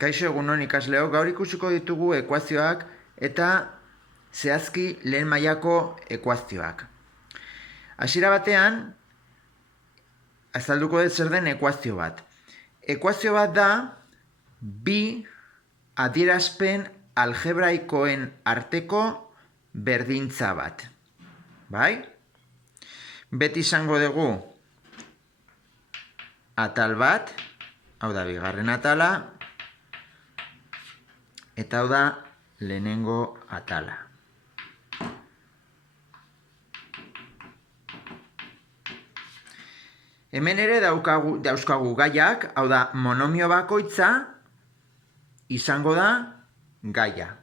Kaixo egunon ikasleok, gaur ikusiko ditugu ekuazioak eta zehazki lehen mailako ekuazioak. Hasiera batean, azalduko dut zer den ekuazio bat. Ekuazio bat da, bi adierazpen algebraikoen arteko berdintza bat. Bai? Beti izango dugu atal bat, hau da bigarren atala, eta hau da lehenengo atala. Hemen ere dauzkagu gaiak, hau da monomio bakoitza izango da gaia.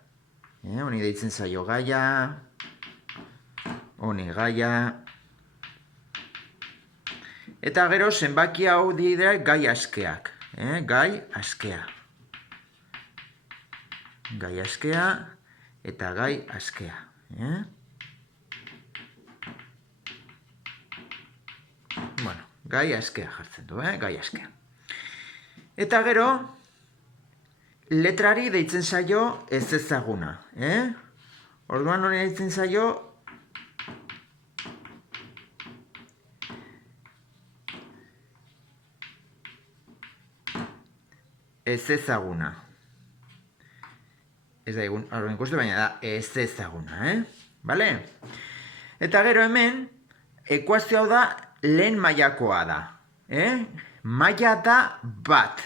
Honi deitzen zaio gaia, honi gaia. Eta gero zenbaki hau dira gai askeak. Gai askea. Gai askea eta gai askea. Bueno, gai askea jartzen du, gai askea. Eta gero, letrari deitzen zaio ez ezaguna. Orduan hori deitzen zaio ez ezaguna. Ez da egun, horren ikustu, baina da ez ezaguna, Bale? Eta gero hemen, ekuazio hau da lehen mailakoa da. Maila da bat.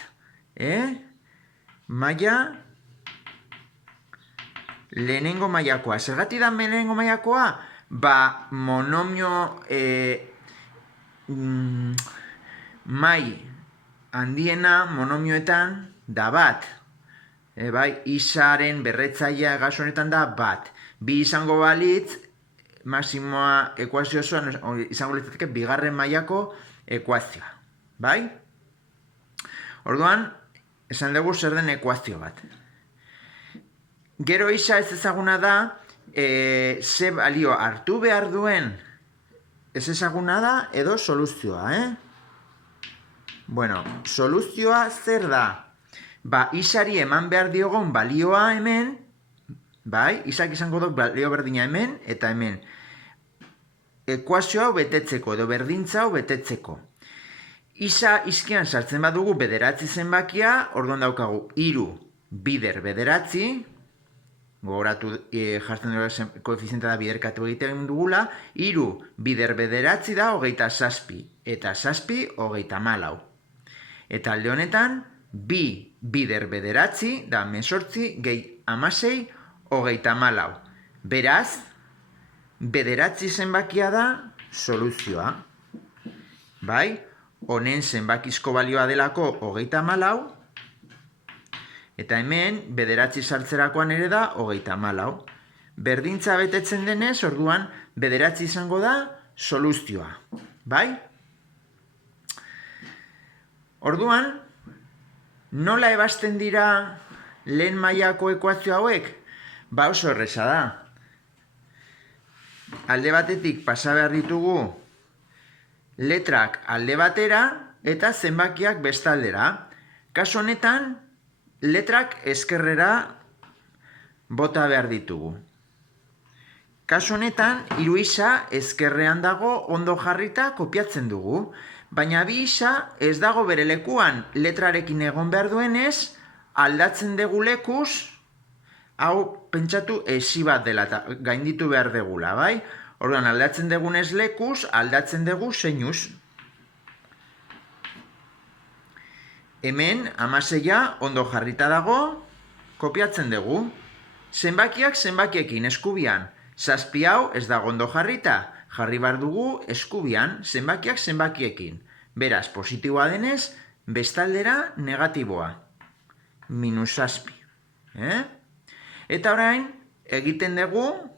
Maila lehenengo mailakoa. Zergatik da lehenengo mailakoa? Ba, monomio mai handiena monomioetan da bat. Bai, isaren berretzailea gaso honetan da bat. Bi izango balitz, maximoa ekuazio osoan izango litzateke bigarren mailako ekuazioa. Bai? Orduan, esan dugu zer den ekuazio bat. Gero isa ez ezaguna da, ze balio hartu behar duen ez ezaguna da edo soluzioa, Bueno, soluzioa zer da? Ba, isari eman behar diogun balioa hemen, bai, isak izango du balio berdina hemen eta hemen. Ekuazio hau betetzeko edo berdintza hau betetzeko. Isa izkian sartzen badugu bederatzi zenbakia, orduan daukagu 3 bider bederatzi, gogoratu jartzen dugu koefizientea da biderkatu egiten dugula, 3 bider bederatzi da 27, eta 7 34. Eta alde honetan, 2 bider bederatzi da 18 gehi 16 34. Beraz, bederatzi zenbakia da soluzioa. Bai? Honen zenbakizko balioa delako 34, eta hemen bederatzi sartzerakoan ere da 34. Berdintza betetzen denez, orduan bederatzi izango da soluzioa. Bai? Orduan, nola ebasten dira lehen mailako ekuazio hauek? Ba oso erreza da. Alde batetik pasa behar ditugu letrak alde batera eta zenbakiak bestaldera. Kasu honetan, letrak ezkerrera bota behar ditugu. Kasu honetan, 3 isa ezkerrean dago ondo jarrita kopiatzen dugu. Baina 2 isa ez dago bere lekuan letrarekin egon behar duenez, aldatzen dugu lekuz, hau pentsatu esi bat dela eta gainditu behar degula, bai? Orduan aldatzen dugunez lekuz, aldatzen dugu zeinuz. Hemen 16 ondo jarrita dago, kopiatzen dugu. Zenbakiak zenbakiekin eskubian, 7 hau ez dago ondo jarrita, jarri behar dugu eskubian, zenbakiak zenbakiekin. Beraz, positiboa denez, bestaldera negatiboa. -7. Eta orain, egiten dugu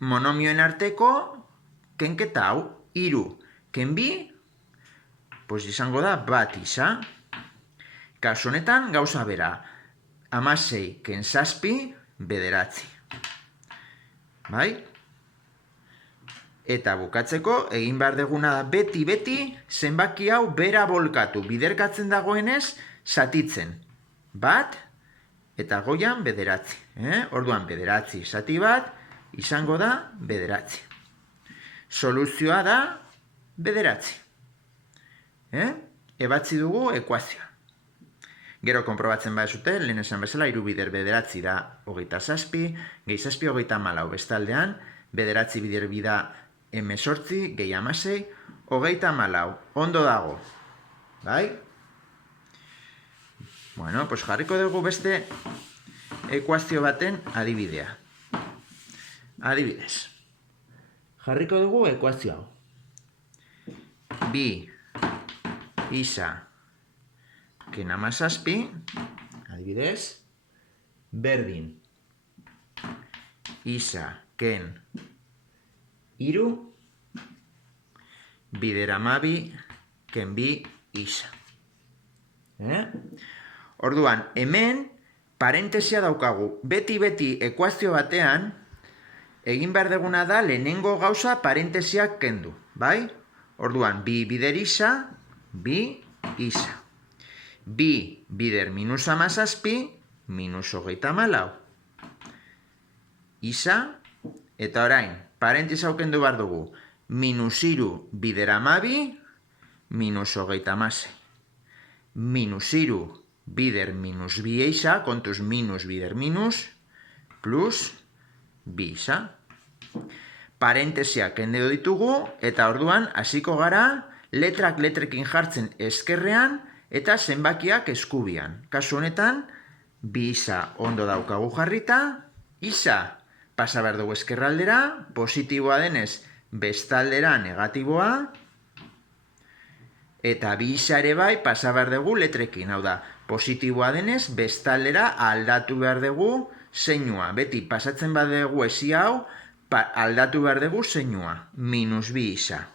monomioen arteko kenketa hau, 3 ken 2, pues izango da bat isa. Kasu honetan, gauza bera, 16 ken 7, bederatzi. Bai? Eta bukatzeko, egin behar duguna da beti zenbaki hau bera bolkatu, biderkatzen dagoenez, zatitzen. bat, eta goian bederatzi. Orduan bederatzi zati bat, izango da bederatzi. Soluzioa da bederatzi. Ebatzi dugu ekuazioa. Gero konprobatzen badezute, lehen esan bezala, 3 bider bederatzi da 27, gehi 7 34 bestaldean, bederatzi bider bida 18, gehi 16, 34, ondo dago. Bai? Bueno, pues jarriko dugu beste ekuazio baten adibidea. Adibidez. Jarriko dugu ekuazio hau. Bi isa ken 17, adibidez, berdin isa ken 3 bider 12 ken 2 isa. Orduan, hemen parentesia daukagu. Beti ekuazio batean egin behar deguna da lehenengo gauza parentesiak kendu, bai? Orduan, 2 bider isa, 2 isa. 2 bider minus 17, minus 34. Isa, eta orain, parentesa kendu behar dugu. Minus 3 bider 12, minus 36. Minus 3 bider minus 2 isa, kontuz minus bider minus, plus 2 isa. Parentesiak kendu ditugu, eta orduan hasiko gara letrekin jartzen eskerrean, eta zenbakiak eskubian. Kasu honetan, 2 isa ondo daukagu jarrita, isa pasa behar dugu eskerraldera, positiboa denez bestaldera negatiboa, eta 2 isa ere bai pasa behar dugu letrekin, hau da, positiboa denez bestaldera aldatu behar dugu zeinua. Beti pasatzen badugu esi hau, aldatu behar dugu zeinua, minus 2 isa.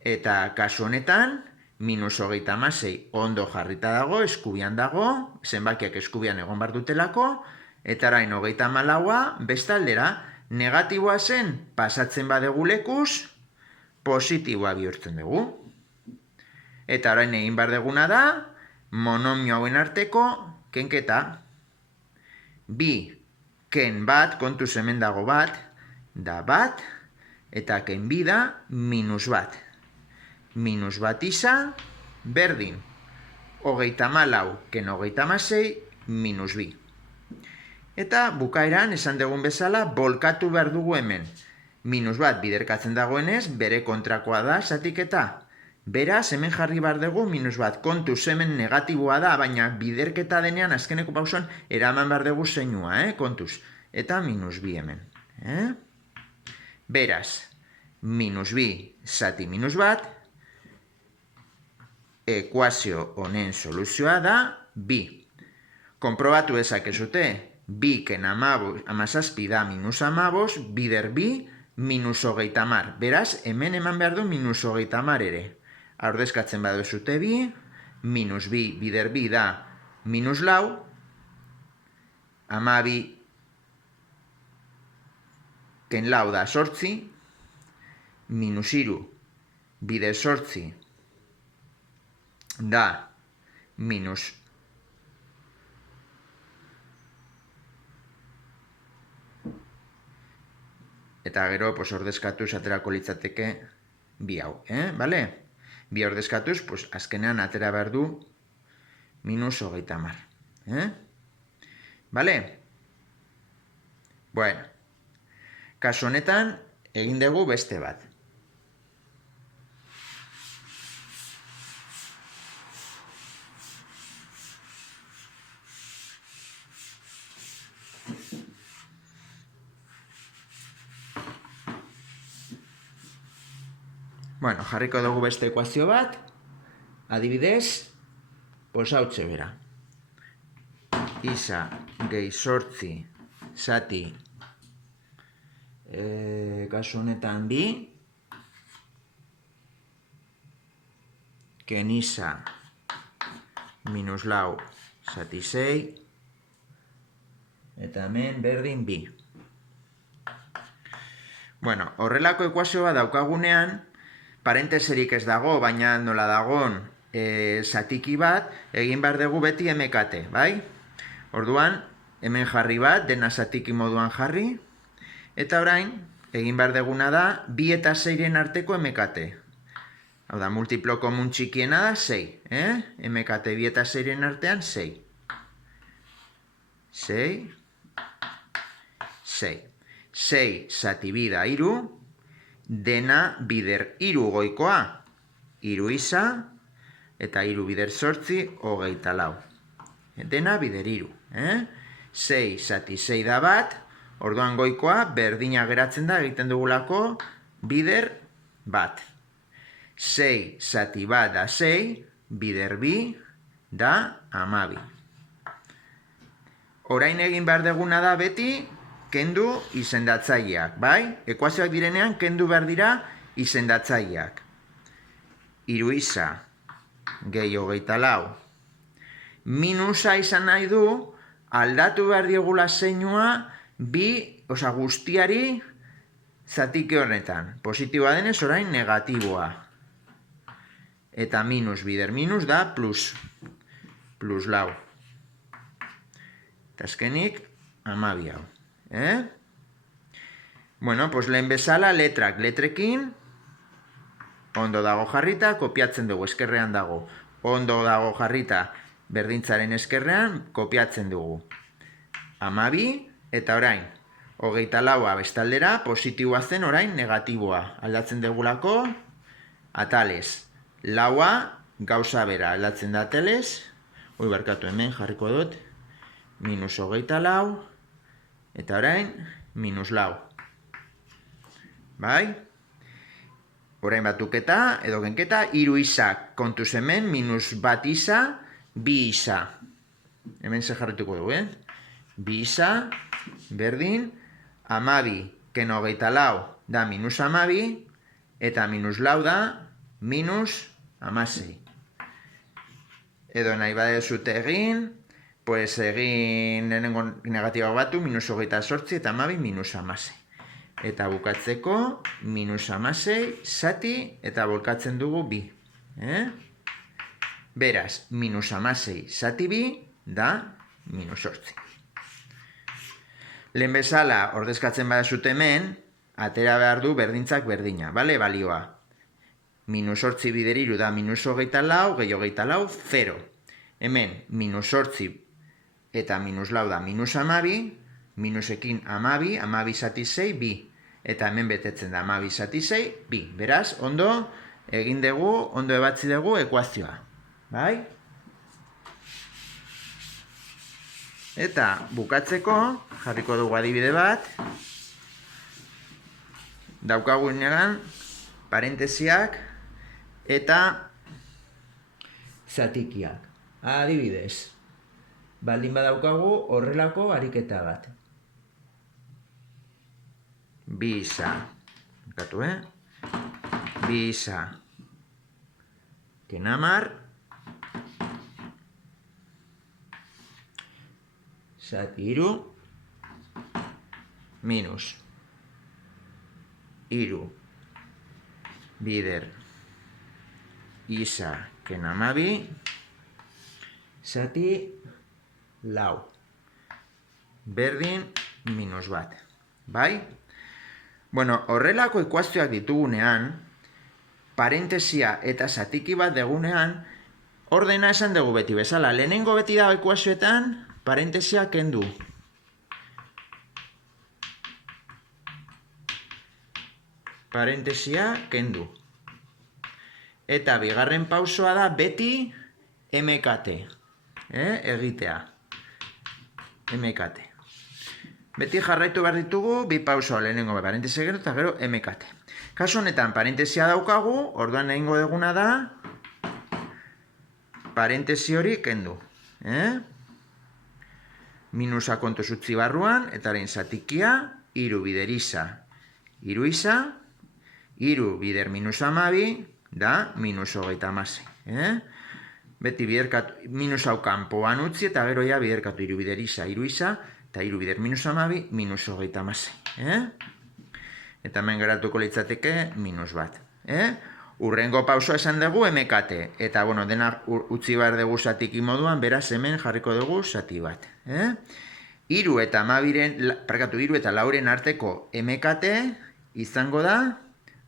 Eta kasu honetan, minus 36 ondo jarrita dago, eskubian dago, zenbakiak eskubian egon behar dutelako, eta orain 34a bestaldera negatiboa zen pasatzen badugu lekuz, positiboa bihurtzen dugu. Eta orain egin behar duguna da, monomio hauen arteko kenketa. 2 ken bat, kontuz hemen dago bat, da bat, eta ken bi da minus bat. Minus bat isa, berdin. 34 ken 36, minus 2. Eta bukaeran, esan dugun bezala, bolkatu behar dugu hemen. Minus bat biderkatzen dagoenez, bere kontrakoa da zatiketa. Beraz, hemen jarri behar dugu minus bat. Kontuz hemen negatiboa da, baina biderketa denean azkeneko pausan eraman behar dugu zeinua, kontuz. Eta minus 2 hemen. Beraz, minus 2 zati minus bat, ekuazio honen soluzioa da 2. Konprobatu dezakezute, 2 ken 17 da minus 15, bider 2, minus 30. Beraz, hemen eman behar du minus 30 ere. Ordezkatzen baduzute 2, minus 2 bider 2 da minus 4, 12 ken 4 da 8, minus 3 bider 8 da minus eta gero ordezkatuz aterako litzateke 2 hau, bale? 2 ordezkatuz, azkenean atera behar du minus 30. Bale? Bueno, kasu honetan egin dugu beste bat. Bueno, jarriko dugu beste ekuazio bat, adibidez, hautxe bera. Isa gehi 8 zati, kasu honetan 2, ken isa minus 4 zati 6, eta hemen berdin 2. Bueno, horrelako ekuazio bat daukagunean, parenteserik ez dago, baina nola dagon zatiki bat, egin behar dugu beti MKT, bai? Orduan, hemen jarri bat, dena zatiki moduan jarri, eta orain, egin behar duguna da, 2 eta 6-ren arteko MKT. Hau da, multiplo komun txikiena da 6, MKT 2 eta 6-ren artean 6. 6, 6. 6 zati bi da 3, dena bider 3 goikoa, 3 isa, eta 3 bider 8, 24. Dena bider 3. 6 zati 6 da bat, orduan goikoa berdina geratzen da egiten dugulako bider bat. 6 zati bat da 6, bider 2 da 12. Orain egin behar duguna da beti kendu izendatzaileak, bai? Ekuazioak direnean kendu behar dira izendatzaileak. 3 isa gehi 24. Minusa izan nahi du, aldatu behar diogula zeinua guztiari zatike honetan. Positiboa denez orain negatiboa. Eta minus bider minus da plus. Plus lau. Eta azkenik 12 hau. Bueno, pues lehen bezala letrekin ondo dago jarrita, kopiatzen dugu, eskerrean dago. Ondo dago jarrita, berdintzaren eskerrean, kopiatzen dugu. 12, eta orain, 24 bestaldera, positiboa zen orain negatiboa. Aldatzen dugulako, atalez. Laua, gauza bera, aldatzen da atelez. Barkatu hemen, jarriko dut. Minus 24, eta orain, minus lau. Bai? Orain batuketa, edo genketa, 3 isa kontuz hemen, minus bat isa, 2 isa. Hemen ze jarrituko dugu, 2 isa, berdin, 12, ken 24 da minus 12, eta minus lau da minus 16. Edo nahi badezute egin, pues egin negatiba batu, minus 28 eta 12, minus 16. Eta bukatzeko, minus 16, zati, eta bolkatzen dugu 2. Beraz, minus 16, zati 2, da minus 8. Lehen bezala, ordezkatzen badazut hemen, atera behar du berdintzak berdina, bale, balioa. Minus 8 bider 3 da minus 24, gehi 24, 0. Hemen, minus 8 eta minus lau da minus 12, minusekin 12, 12 zati 6, 2. Eta hemen betetzen da 12 zati 6, 2. Beraz, ondo egin dugu, ondo ebatzi dugu ekuazioa. Bai? Eta bukatzeko, jarriko dugu adibide bat. Daukagu negan, parentesiak eta zatikiak. Adibidez. Baldin badaukagu horrelako ariketa bat. 2 isa. Bukatu, 2 isa. Kenamar. Zati 3. Minus. 3. Bider. Isa. Kenamabi. Zati lau. Berdin minus bat. Bai? Bueno, horrelako ekuazioak ditugunean, parentesia eta zatiki bat degunean, ordena esan dugu beti bezala. Lehenengo beti dago ekuazioetan, parentesia kendu. Parentesia kendu. Eta bigarren pausoa da beti MKT. Egitea. MKT. Beti jarraitu behar ditugu, bi pausoa lehenengo parentesia gero eta gero MKT. Kasu honetan parentesia daukagu, orduan egingo duguna da, parentesi hori kendu. Minusa kontu zutzi barruan, eta orain zatikia, 3 bider isa, 3 isa, 3 bider minus 12, da minus 36. Beti minus hau kanpoan utzi, eta gero ja biderkatu 3 bider isa, 3 isa, eta 3 bider minus 12, minus 36. Eta hemen geratuko litzateke minus bat. Urrengo pausoa esan dugu MKT. Eta, bueno, dena utzi behar dugu zatiki moduan, beraz hemen jarriko dugu zati bat. Hiru eta lauren arteko MKT izango da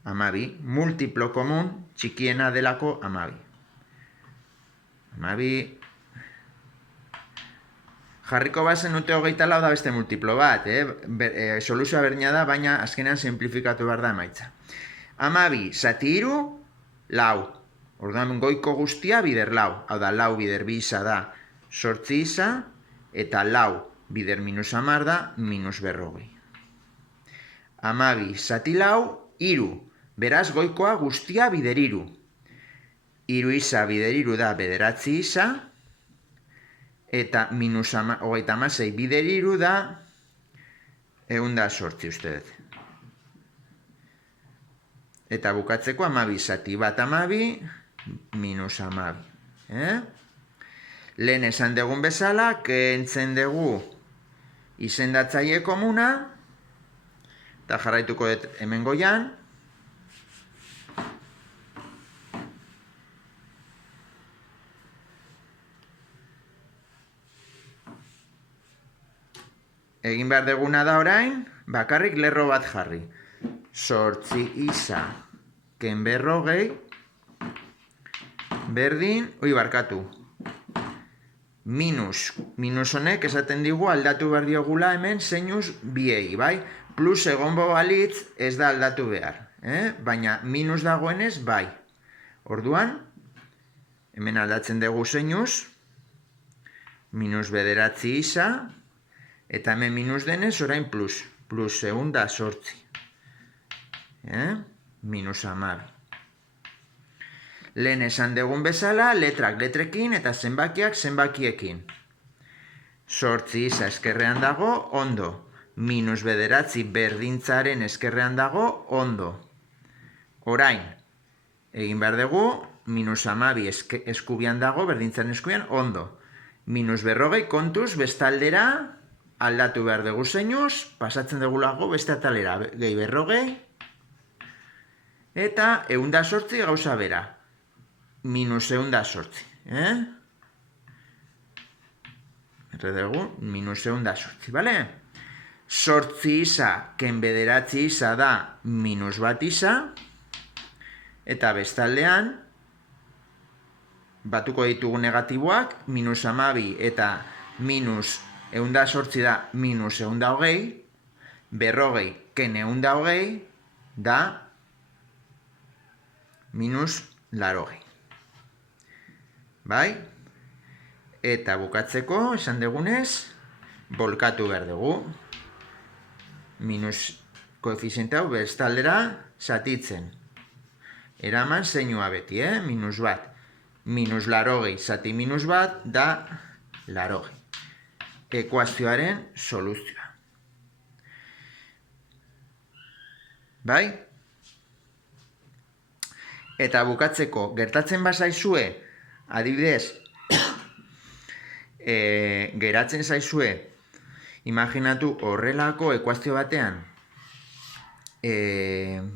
12. Multiplo komun txikiena delako 12. 12. Jarriko bazen ute 24 da beste multiplo bat, soluzioa berdina da, baina azkenean simplifikatu behar da emaitza. 12 zati 3, 4. Orduan goiko guztia bider 4. Hau da, 4 bider 2 isa da 8 isa, eta 4 bider minus 10 da minus 40. 12 zati 4, 3. Beraz, goikoa guztia bider 3. 3 isa bider 3 da 9 isa, eta minus 36 bider 3 da 108 uste dut. Eta bukatzeko 12 zati bat 12 minus 12. Lehen esan dugun bezala, kentzen dugu izendatzaile komuna, eta jarraituko dut hemen goian. Egin behar duguna da orain, bakarrik lerro bat jarri. 8 isa ken 40 berdin, minus honek esaten digu aldatu behar diogula hemen zeinuz biei, bai? Plus egonbo balitz ez da aldatu behar, baina minus dagoenez bai. Orduan, hemen aldatzen dugu zeinuz, minus 9 isa, eta hemen minus denez orain plus 108. Minus 12. Lehen esan dugun bezala, letrak letrekin eta zenbakiak zenbakiekin. 8 isa eskerrean dago, ondo. Minus 9 berdintzaren eskerrean dago, ondo. Orain, egin behar dugu, minus 12 eskubian dago, berdintzaren eskubian, ondo. Minus 40 kontuz bestaldera aldatu behar dugu zeinuz, pasatzen dugulago beste atalera, gehi 40, eta 108 gauza bera. Minus 108. Erre dugu, minus 108, bale? 8 isa, ken 9 isa da minus 1 isa, eta bestaldean, batuko ditugu negatiboak, minus 12 eta minus 108 da minus 120, 40 ken 120 da minus 80. Bai? Eta bukatzeko, esan dugunez, bolkatu behar dugu. Minus koefiziente hau bestaldera zatitzen. Eraman zeinua beti, minus bat. Minus 80 zati minus bat da 80. Ekuazioaren soluzioa. Bai? Eta bukatzeko, gertatzen bazaizue, adibidez, geratzen zaizue, imaginatu horrelako ekuazio batean, 0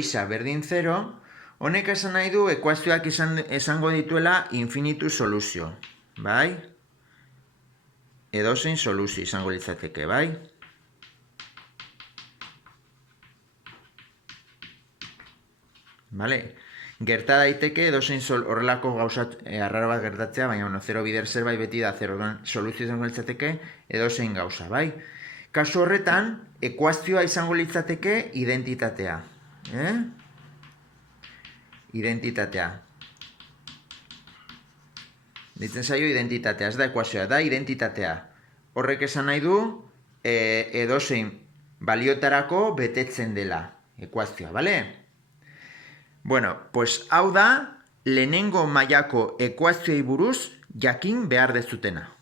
isa berdin 0, honek esan nahi du ekuazioak esango dituela infinitu soluzio, bai? Edozein soluzio izango litzateke, bai? Vale? Gerta daiteke edozein horrelako gauzat arraro bat gertatzea, baina 0 bider zerbait beti da 0, soluzio izango litzateke edozein gauza, bai? Kasu horretan, ekuazioa izango litzateke identitatea. Identitatea. Ditzen zaio identitatea, ez da ekuazioa, da identitatea. Horrek esan nahi du edozein baliotarako betetzen dela ekuazioa, bale? Bueno, pues hau da lehenengo mailako ekuazioei buruz jakin behar dezutena.